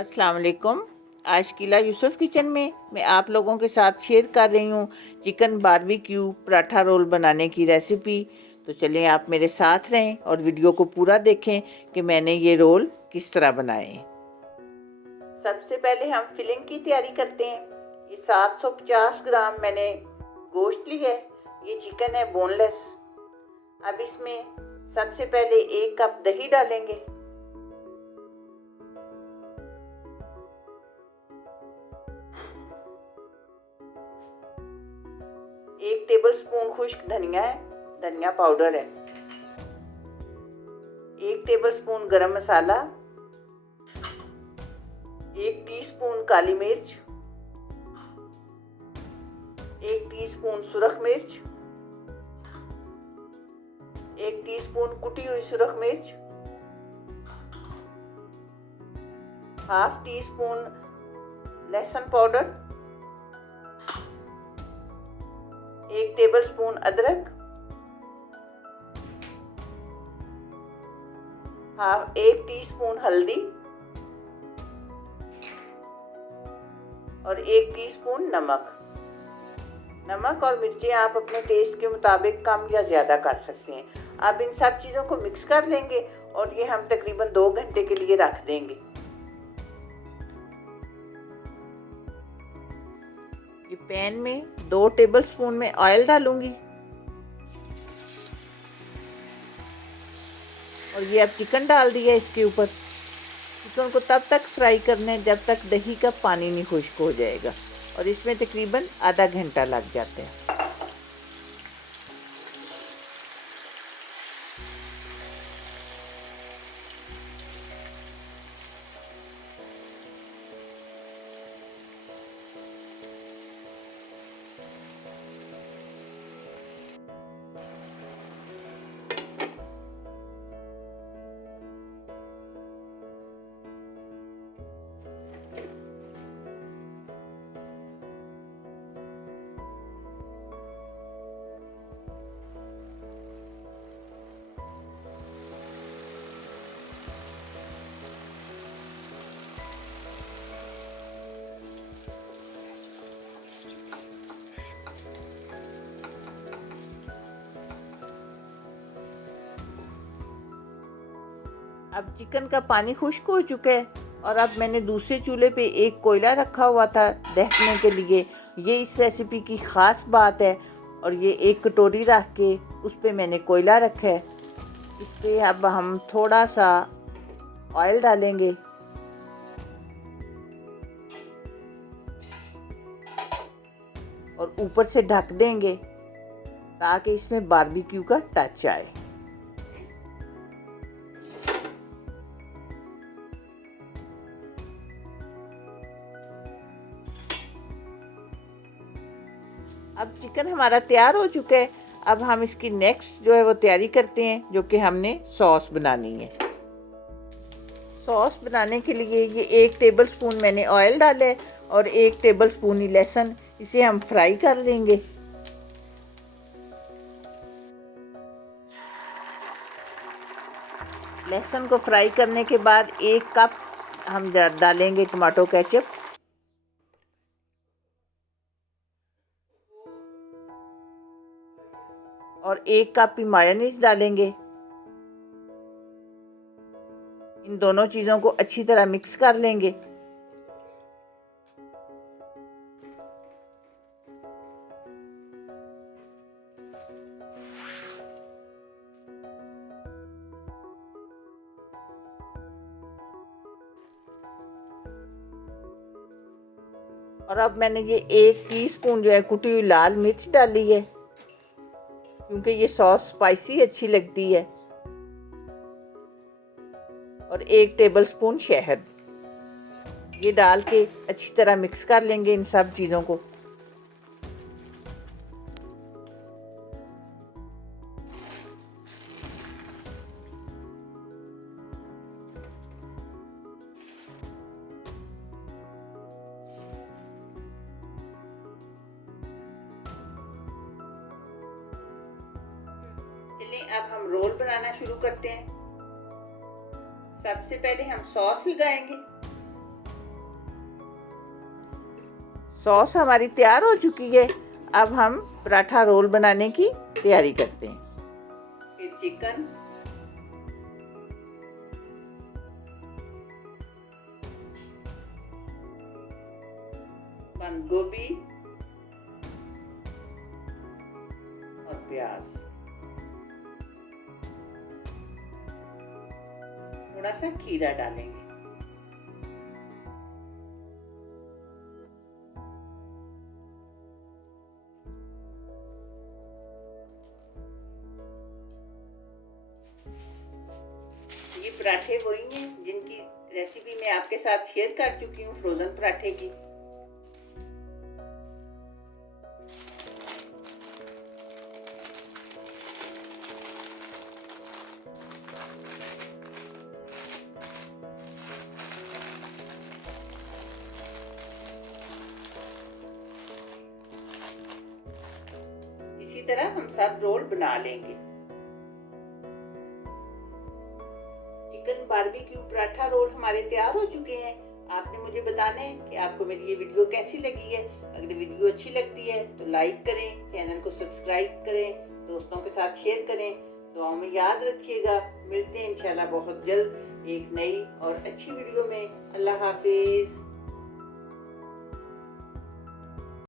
अस्सलाम वालेकुम। आज किला यूसुफ किचन में मैं आप लोगों के साथ शेयर कर रही हूँ चिकन बारबेक्यू पराठा रोल बनाने की रेसिपी। तो चलें आप मेरे साथ रहें और वीडियो को पूरा देखें कि मैंने ये रोल किस तरह बनाए। सबसे पहले हम फिलिंग की तैयारी करते हैं। ये 750 ग्राम मैंने गोश्त ली है। ये चिकन है बोनलेस। अब इसमें सबसे पहले 1 कप दही डालेंगे। 1 टेबलस्पून खुश्क धनिया है, धनिया पाउडर है। 1 टेबलस्पून गरम मसाला, 1 टीस्पून काली मिर्च, 1 टीस्पून सुरख मिर्च, 1 टीस्पून कुटी हुई सुरख मिर्च, हाफ टीस्पून लहसुन पाउडर, 1 टेबलस्पून अदरक, हाफ 1 टीस्पून हल्दी और 1 टीस्पून नमक। नमक और मिर्चें आप अपने टेस्ट के मुताबिक कम या ज़्यादा कर सकते हैं। अब इन सब चीज़ों को मिक्स कर लेंगे और ये हम तकरीबन 2 घंटे के लिए रख देंगे। ये पैन में 2 टेबलस्पून में ऑयल डालूंगी और ये अब चिकन डाल दिया इसके ऊपर। चिकन को तब तक फ्राई करना है जब तक दही का पानी नहीं खुश्क हो जाएगा और इसमें तकरीबन आधा घंटा लग जाता है। अब चिकन का पानी खुश्क हो चुका है और अब मैंने दूसरे चूल्हे पे एक कोयला रखा हुआ था दहकने के लिए। ये इस रेसिपी की ख़ास बात है। और ये एक कटोरी रख के उस पे मैंने कोयला रखा है। इस पे अब हम थोड़ा सा ऑयल डालेंगे और ऊपर से ढक देंगे ताकि इसमें बारबेक्यू का टच आए। अब चिकन हमारा तैयार हो चुका है। अब हम इसकी नेक्स्ट जो है वो तैयारी करते हैं, जो कि हमने सॉस बनानी है। सॉस बनाने के लिए ये 1 टेबलस्पून मैंने ऑयल डाला है और 1 टेबलस्पून ही लहसुन। इसे हम फ्राई कर लेंगे। लहसुन को फ्राई करने के बाद 1 कप हम डालेंगे टमाटो केचप और 1 कप ही मायोनीज डालेंगे। इन दोनों चीज़ों को अच्छी तरह मिक्स कर लेंगे। और अब मैंने ये 1 टीस्पून जो है कुटी हुई लाल मिर्च डाली है, क्योंकि ये सॉस स्पाइसी अच्छी लगती है। और 1 टेबलस्पून शहद। ये डाल के अच्छी तरह मिक्स कर लेंगे इन सब चीज़ों को। चलिए अब हम रोल बनाना शुरू करते हैं। सबसे पहले हम सॉस लगाएंगे। सॉस हमारी तैयार हो चुकी है। अब हम पराठा रोल बनाने की तैयारी करते हैं। फिर चिकन, बंद गोभी और प्याज, थोड़ा सा खीरा डालेंगे। ये पराठे वही हैं जिनकी रेसिपी मैं आपके साथ शेयर कर चुकी हूँ, फ्रोजन पराठे की। इसी तरह हम सब रोल बना लेंगे। चिकन बारबेक्यू पराठा रोल हमारे तैयार हो चुके हैं। आपने मुझे बताना है कि आपको मेरी ये वीडियो कैसी लगी है। अगर वीडियो अच्छी लगती है तो लाइक करें, चैनल को सब्सक्राइब करें, दोस्तों के साथ शेयर करें, दुआओं में याद रखिएगा। मिलते हैं इंशाल्लाह बहुत जल्द एक नई और अच्छी वीडियो में। अल्लाह हाफिज़।